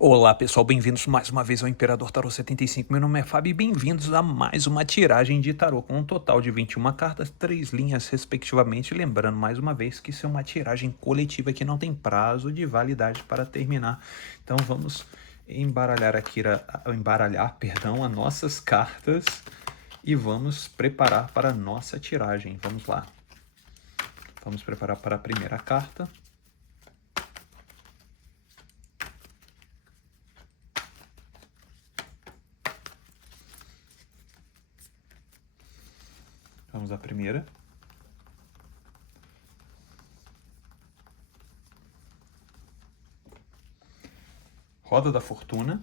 Olá pessoal, bem-vindos mais uma vez ao Imperador Tarô 75. Meu nome é Fábio e bem-vindos a mais uma tiragem de tarô com um total de 21 cartas, 3 linhas respectivamente. Lembrando mais uma vez que isso é uma tiragem coletiva que não tem prazo de validade para terminar. Então vamos embaralhar aqui, as nossas cartas e vamos preparar para a nossa tiragem. Vamos lá. Vamos preparar para a primeira carta. Vamos à primeira. Roda da Fortuna.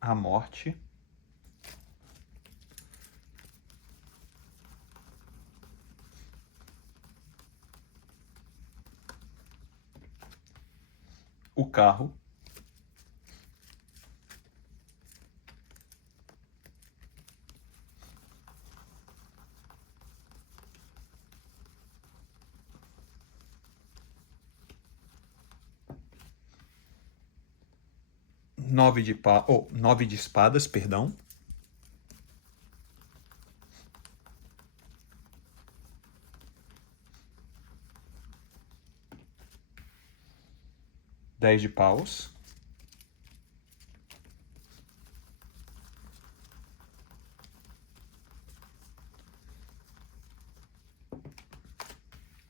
A Morte. O Carro. Nove de espadas, perdão. Dez de paus.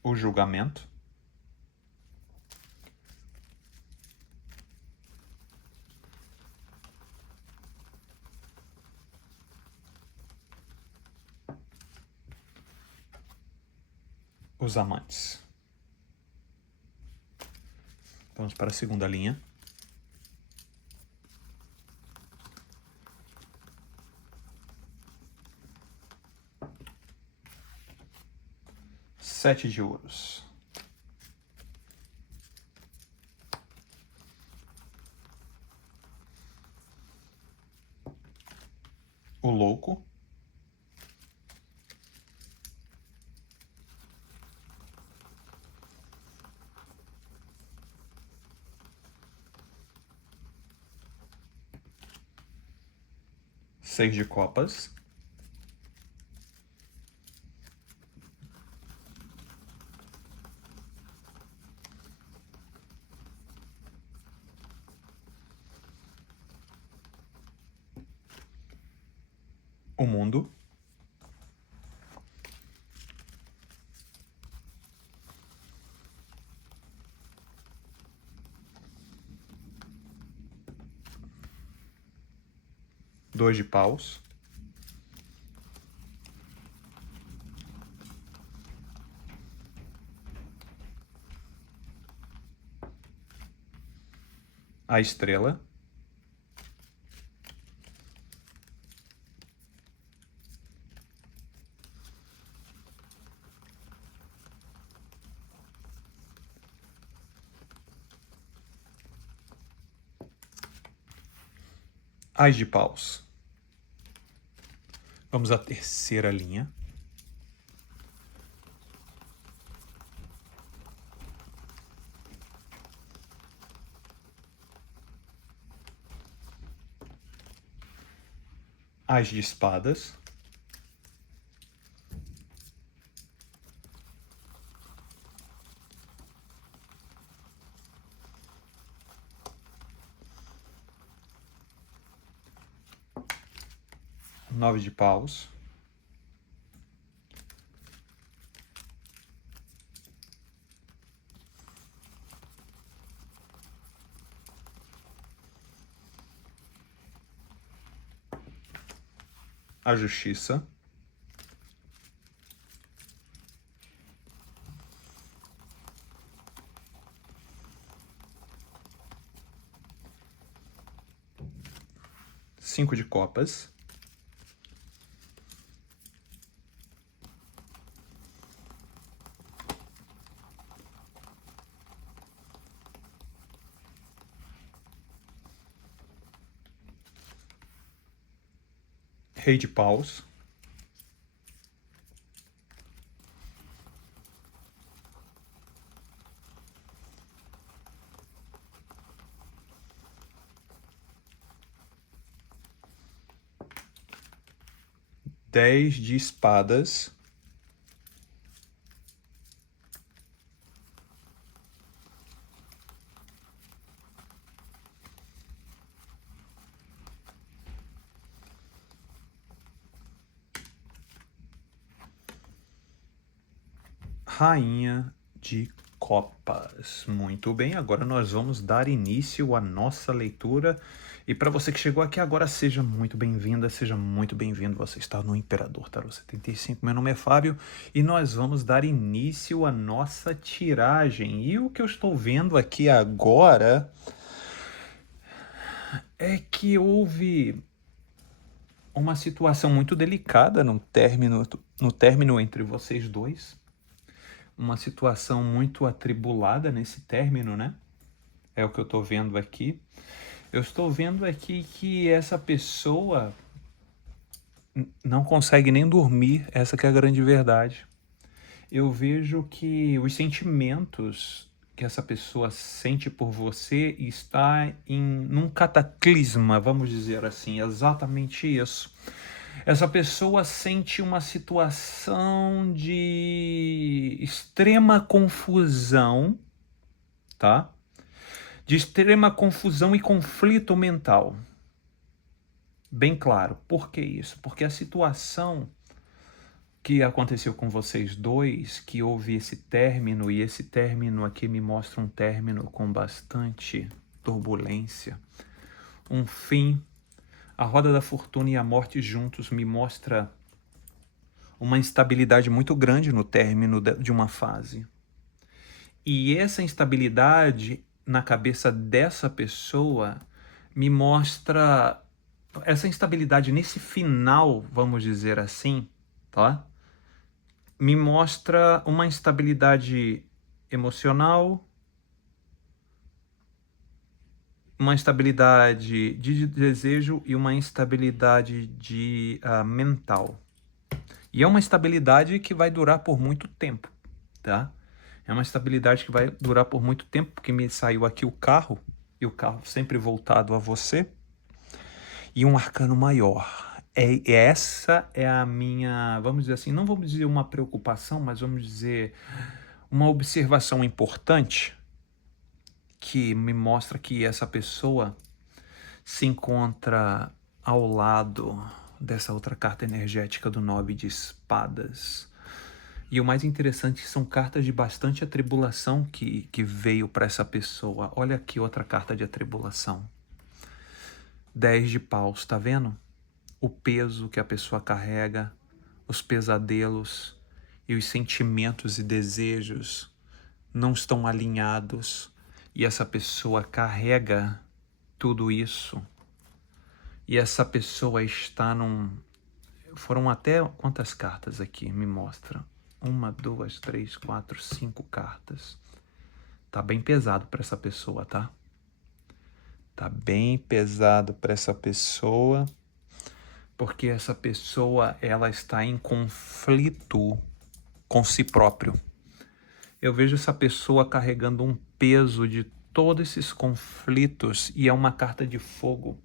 O julgamento. Os amantes. Vamos para a segunda linha. Sete de ouros. O louco. Seis de copas. O mundo. Dois de paus. A estrela. Ás de paus. Vamos à terceira linha. Ás de espadas. Nove de paus. A justiça. Cinco de copas. Rei de paus. 10 de espadas, rainha de copas. Muito bem, agora nós vamos dar início à nossa leitura. E para você que chegou aqui agora, seja muito bem-vinda, seja muito bem-vindo. Você está no Imperador Tarô 75. Meu nome é Fábio e nós vamos dar início à nossa tiragem. E o que eu estou vendo aqui agora é que houve uma situação muito delicada no término entre vocês dois. Uma situação muito atribulada nesse término, né? É o que eu estou vendo aqui. Eu estou vendo aqui que essa pessoa não consegue nem dormir, essa que é a grande verdade. Eu vejo que os sentimentos que essa pessoa sente por você está num cataclisma, vamos dizer assim, exatamente isso. Essa pessoa sente uma situação de extrema confusão, tá? De extrema confusão e conflito mental. Bem claro. Por que isso? Porque a situação que aconteceu com vocês dois, que houve esse término, e esse término aqui me mostra um término com bastante turbulência, um fim. A roda da fortuna e a morte juntos me mostra uma instabilidade muito grande no término de uma fase. E essa instabilidade na cabeça dessa pessoa me mostra essa instabilidade nesse final, vamos dizer assim, tá? Me mostra uma instabilidade emocional, uma instabilidade de desejo e uma instabilidade mental. E é uma estabilidade que vai durar por muito tempo, tá? É uma estabilidade que vai durar por muito tempo, porque me saiu aqui o carro, e o carro sempre voltado a você, e um arcano maior. Essa é a minha, vamos dizer assim, não vamos dizer uma preocupação, mas vamos dizer uma observação importante que me mostra que essa pessoa se encontra ao lado dessa outra carta energética do 9 de espadas. E o mais interessante são cartas de bastante atribulação que veio para essa pessoa. Olha aqui outra carta de atribulação. 10 de paus, tá vendo? O peso que a pessoa carrega, os pesadelos e os sentimentos e desejos não estão alinhados. E essa pessoa carrega tudo isso. E essa pessoa está num... Foram até quantas cartas aqui? Me mostra. 1, 2, 3, 4, 5 cartas. Tá bem pesado para essa pessoa, tá? Tá bem pesado para essa pessoa, porque essa pessoa, ela está em conflito com si próprio. Eu vejo essa pessoa carregando um peso de todos esses conflitos, e é uma carta de fogo.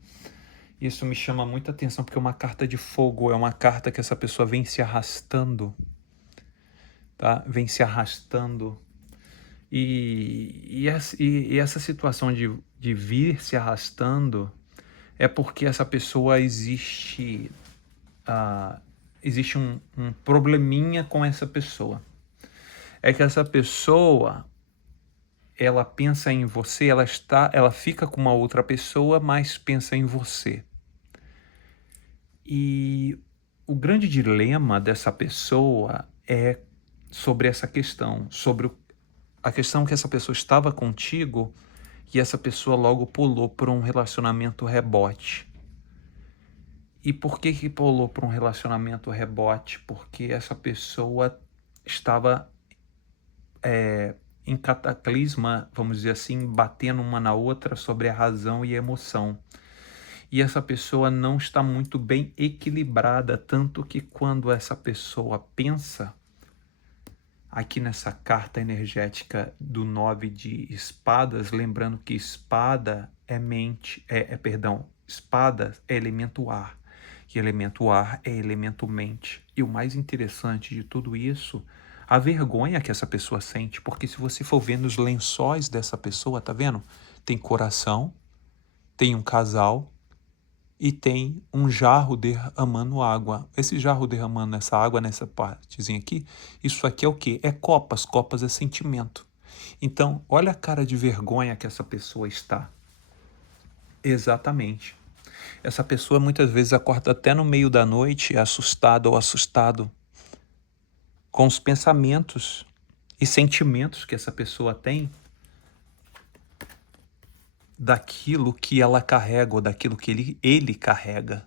Isso me chama muita atenção, porque uma carta de fogo é uma carta que essa pessoa vem se arrastando, tá? Vem se arrastando. E essa situação de vir se arrastando é porque essa pessoa existe um probleminha com essa pessoa. É que essa pessoa, ela pensa em você, ela fica com uma outra pessoa, mas pensa em você. E o grande dilema dessa pessoa é sobre essa questão, sobre a questão que essa pessoa estava contigo e essa pessoa logo pulou por um relacionamento rebote. E por que pulou por um relacionamento rebote? Porque essa pessoa estava em cataclisma, vamos dizer assim, batendo uma na outra sobre a razão e a emoção. E essa pessoa não está muito bem equilibrada, tanto que quando essa pessoa pensa, aqui nessa carta energética do 9 de espadas, lembrando que espada é mente, espada é elemento ar. que elemento ar é elemento mente. E o mais interessante de tudo isso, a vergonha que essa pessoa sente, porque se você for ver nos lençóis dessa pessoa, tá vendo? Tem coração, tem um casal e tem um jarro derramando água. Esse jarro derramando essa água nessa partezinha aqui, isso aqui é o quê? É copas, copas é sentimento. Então, olha a cara de vergonha que essa pessoa está. Exatamente. Essa pessoa muitas vezes acorda até no meio da noite assustada ou assustado com os pensamentos e sentimentos que essa pessoa tem daquilo que ela carrega ou daquilo que ele carrega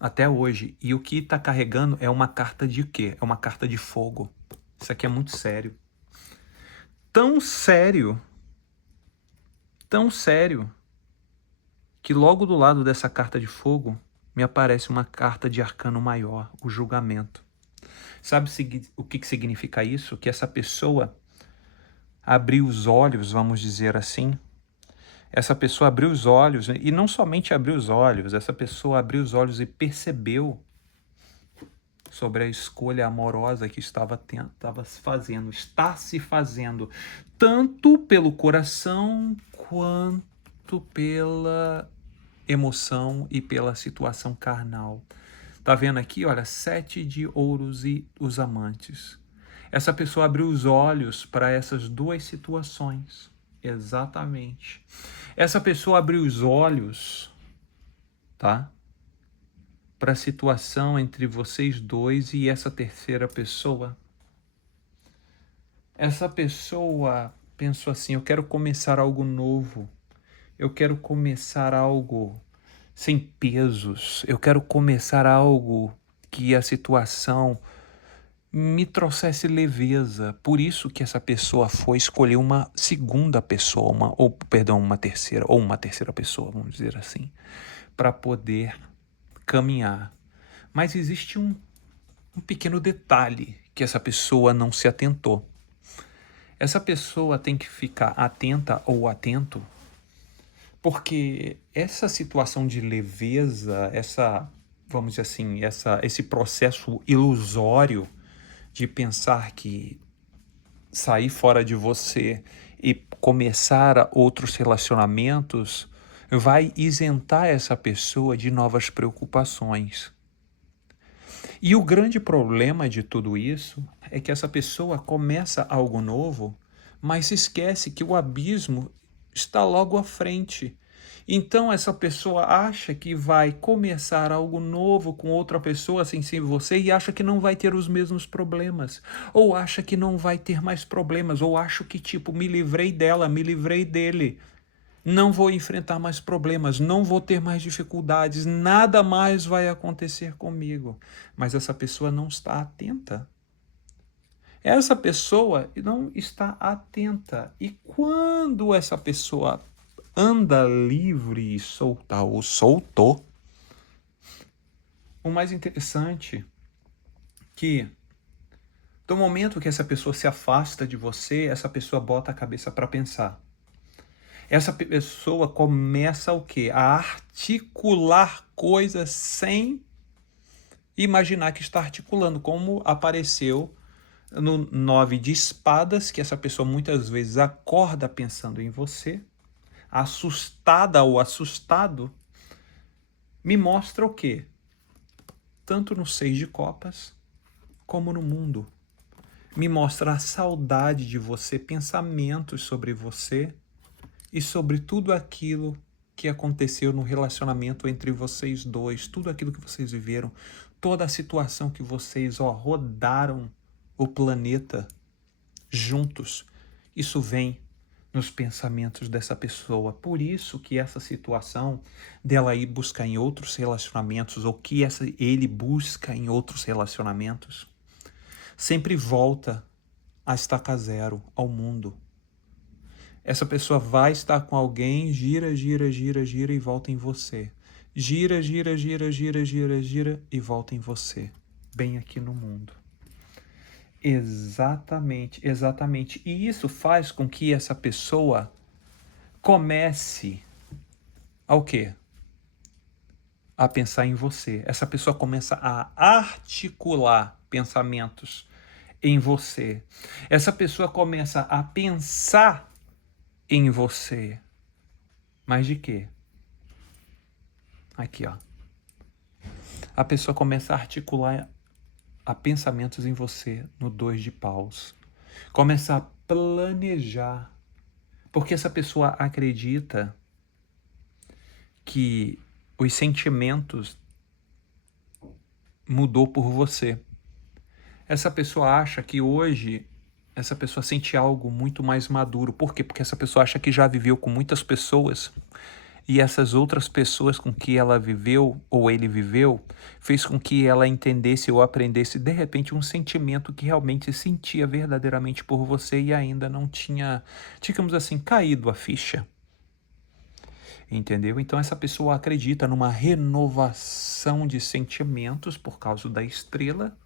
até hoje. E o que está carregando é uma carta de quê? É uma carta de fogo. Isso aqui é muito sério. Tão sério, que logo do lado dessa carta de fogo me aparece uma carta de arcano maior, o julgamento. Sabe o que significa isso? Que essa pessoa abriu os olhos, vamos dizer assim. Essa pessoa abriu os olhos, e não somente abriu os olhos, essa pessoa abriu os olhos e percebeu sobre a escolha amorosa que está se fazendo, tanto pelo coração quanto pela emoção e pela situação carnal. Tá vendo aqui, olha, 7 de ouros e os amantes. Essa pessoa abriu os olhos para essas duas situações. Exatamente. Essa pessoa abriu os olhos, tá? Para a situação entre vocês dois e essa terceira pessoa. Essa pessoa pensou assim: eu quero começar algo novo. Eu quero começar algo sem pesos. Eu quero começar algo que a situação me trouxesse leveza. Por isso que essa pessoa foi escolher uma segunda pessoa, uma terceira pessoa, vamos dizer assim, para poder caminhar. Mas existe um pequeno detalhe que essa pessoa não se atentou. Essa pessoa tem que ficar atenta ou atento, porque essa situação de leveza, vamos dizer assim, esse processo ilusório de pensar que sair fora de você e começar outros relacionamentos vai isentar essa pessoa de novas preocupações. E o grande problema de tudo isso é que essa pessoa começa algo novo, mas se esquece que o abismo está logo à frente. Então essa pessoa acha que vai começar algo novo com outra pessoa sem ser você e acha que não vai ter os mesmos problemas, ou acha que não vai ter mais problemas, ou acha que tipo, me livrei dela, me livrei dele. Não vou enfrentar mais problemas, não vou ter mais dificuldades, nada mais vai acontecer comigo. Mas essa pessoa não está atenta. Essa pessoa não está atenta. E quando essa pessoa anda livre e solta ou soltou, o mais interessante que do momento que essa pessoa se afasta de você, essa pessoa bota a cabeça para pensar. Essa pessoa começa o quê? A articular coisas sem imaginar que está articulando, como apareceu no 9 de espadas, que essa pessoa muitas vezes acorda pensando em você, assustada ou assustado, me mostra o quê? Tanto no 6 de copas, como no mundo. Me mostra a saudade de você, pensamentos sobre você, e sobre tudo aquilo que aconteceu no relacionamento entre vocês dois, tudo aquilo que vocês viveram, toda a situação que vocês rodaram o planeta juntos, isso vem nos pensamentos dessa pessoa. Por isso que essa situação dela ir buscar em outros relacionamentos, ou que ele busca em outros relacionamentos, sempre volta a estaca zero, ao mundo. Essa pessoa vai estar com alguém, gira e volta em você. Gira e volta em você. Bem aqui no mundo. Exatamente. E isso faz com que essa pessoa comece ao quê? a pensar em você. Essa pessoa começa a articular pensamentos em você. Essa pessoa começa a pensar em você. Mas de quê? Aqui, ó. A pessoa começa a articular a pensamentos em você no 2 de paus. Começa a planejar. Porque essa pessoa acredita que os sentimentos mudou por você. Essa pessoa acha que hoje essa pessoa sente algo muito mais maduro. Por quê? Porque essa pessoa acha que já viveu com muitas pessoas e essas outras pessoas com que ela viveu ou ele viveu fez com que ela entendesse ou aprendesse de repente um sentimento que realmente sentia verdadeiramente por você e ainda não tinha, digamos assim, caído a ficha. Entendeu? Então essa pessoa acredita numa renovação de sentimentos por causa da estrela.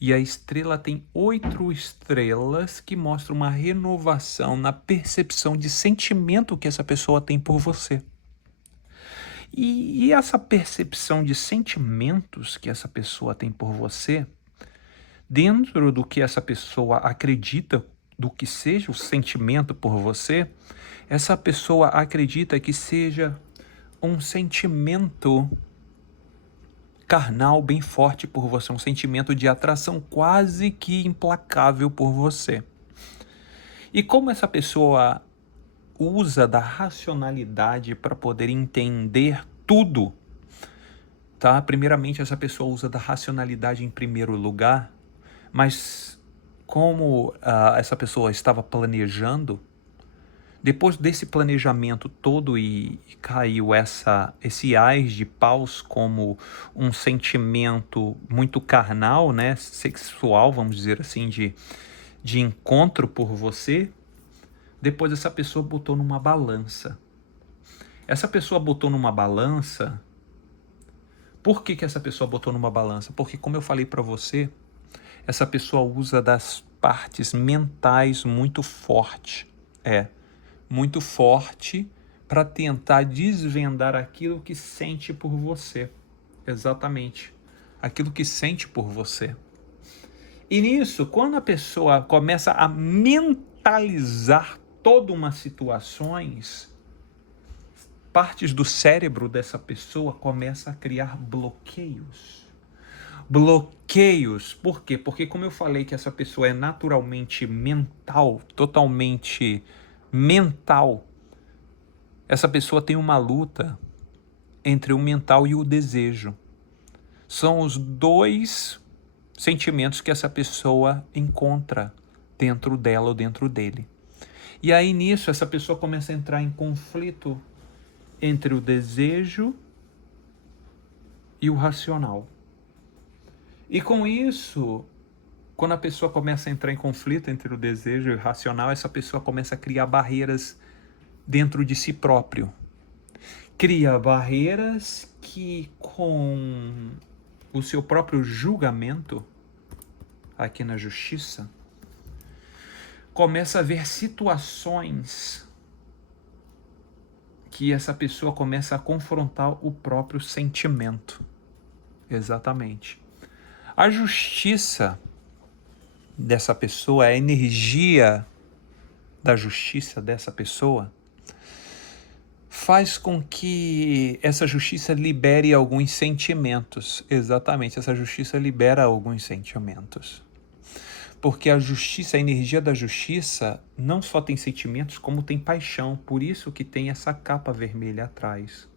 E a estrela tem 8 estrelas que mostram uma renovação na percepção de sentimento que essa pessoa tem por você. E essa percepção de sentimentos que essa pessoa tem por você, dentro do que essa pessoa acredita do que seja o sentimento por você, essa pessoa acredita que seja um sentimento carnal bem forte por você, um sentimento de atração quase que implacável por você. E como essa pessoa usa da racionalidade para poder entender tudo, tá? Primeiramente, essa pessoa usa da racionalidade em primeiro lugar, mas como essa pessoa estava planejando, depois desse planejamento todo e caiu esse ás de paus como um sentimento muito carnal, né, sexual, vamos dizer assim, de encontro por você, depois essa pessoa botou numa balança. Essa pessoa botou numa balança. Por que essa pessoa botou numa balança? Porque, como eu falei para você, essa pessoa usa das partes mentais muito forte. Muito forte para tentar desvendar aquilo que sente por você. Exatamente. Aquilo que sente por você. E nisso, quando a pessoa começa a mentalizar toda uma situações, partes do cérebro dessa pessoa começam a criar bloqueios. Bloqueios. Por quê? Porque, como eu falei que essa pessoa é naturalmente mental, totalmente mental, essa pessoa tem uma luta entre o mental e o desejo. São os 2 sentimentos que essa pessoa encontra dentro dela ou dentro dele. E aí nisso essa pessoa começa a entrar em conflito entre o desejo e o racional. E com isso, quando a pessoa começa a entrar em conflito entre o desejo e o racional, essa pessoa começa a criar barreiras dentro de si próprio. Cria barreiras que, com o seu próprio julgamento, aqui na justiça, começa a ver situações que essa pessoa começa a confrontar o próprio sentimento. Exatamente. A justiça dessa pessoa, a energia da justiça dessa pessoa, faz com que essa justiça libere alguns sentimentos. Exatamente, essa justiça libera alguns sentimentos. Porque a justiça, a energia da justiça, não só tem sentimentos, como tem paixão. Por isso que tem essa capa vermelha atrás.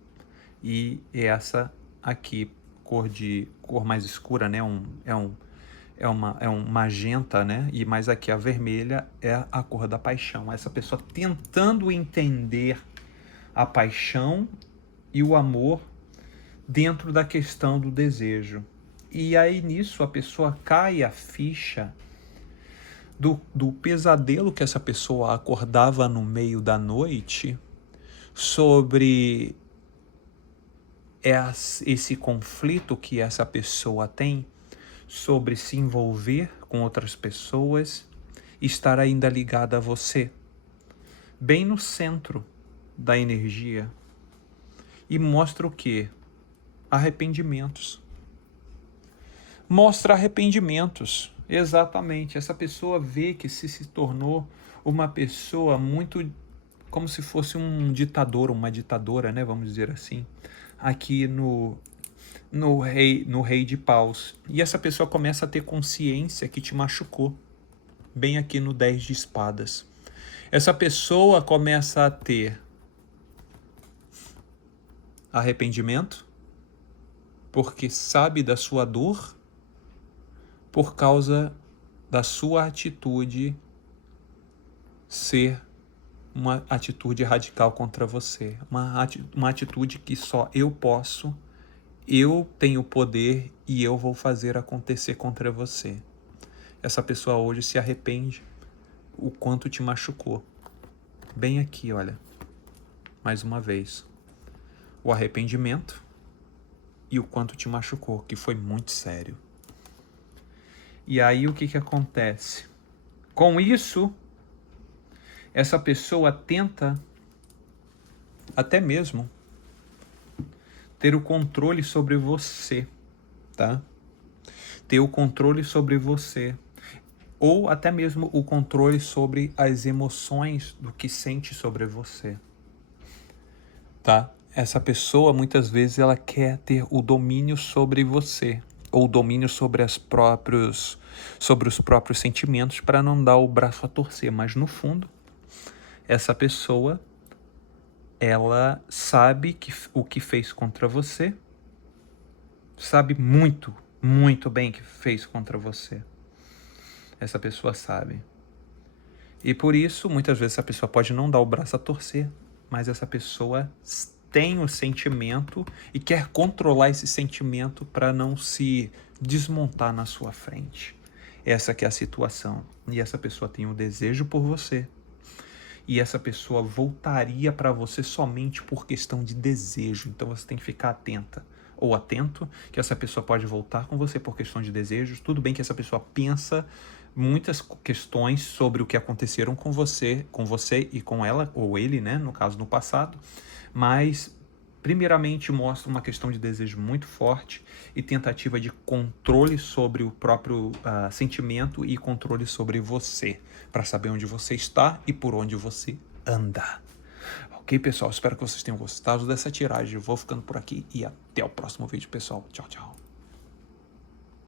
E essa aqui, cor mais escura, né? É um magenta, né? E mais aqui a vermelha é a cor da paixão. Essa pessoa tentando entender a paixão e o amor dentro da questão do desejo. E aí nisso a pessoa cai a ficha do pesadelo que essa pessoa acordava no meio da noite sobre esse conflito que essa pessoa tem sobre se envolver com outras pessoas e estar ainda ligada a você, bem no centro da energia. E mostra o quê? arrependimentos. Mostra arrependimentos. Exatamente. Essa pessoa vê que se tornou uma pessoa muito como se fosse um ditador, uma ditadora, né? Vamos dizer assim, aqui no rei de paus. E essa pessoa começa a ter consciência que te machucou, bem aqui no 10 de espadas. Essa pessoa começa a ter arrependimento, porque sabe da sua dor, por causa da sua atitude ser uma atitude radical contra você, uma atitude que só eu posso, eu tenho poder e eu vou fazer acontecer contra você. Essa pessoa hoje se arrepende o quanto te machucou. Bem aqui, olha, mais uma vez, o arrependimento e o quanto te machucou, que foi muito sério. E aí o que acontece? Com isso, essa pessoa tenta até mesmo ter o controle sobre você, tá? Ter o controle sobre você, ou até mesmo o controle sobre as emoções do que sente sobre você, tá? Essa pessoa, muitas vezes, ela quer ter o domínio sobre você, ou o domínio sobre os próprios sentimentos, para não dar o braço a torcer, mas no fundo, essa pessoa, ela sabe o que fez contra você, sabe muito, muito bem o que fez contra você. Essa pessoa sabe. E por isso, muitas vezes, essa pessoa pode não dar o braço a torcer, mas essa pessoa tem o sentimento e quer controlar esse sentimento para não se desmontar na sua frente. Essa que é a situação. E essa pessoa tem o desejo por você. E essa pessoa voltaria para você somente por questão de desejo. Então você tem que ficar atenta ou atento que essa pessoa pode voltar com você por questão de desejos. Tudo bem que essa pessoa pensa muitas questões sobre o que aconteceram com você e com ela, ou ele, né, no caso, no passado, mas primeiramente mostra uma questão de desejo muito forte e tentativa de controle sobre o próprio sentimento e controle sobre você, para saber onde você está e por onde você anda. Ok, pessoal? Espero que vocês tenham gostado dessa tiragem. Eu vou ficando por aqui e até o próximo vídeo, pessoal. Tchau, tchau.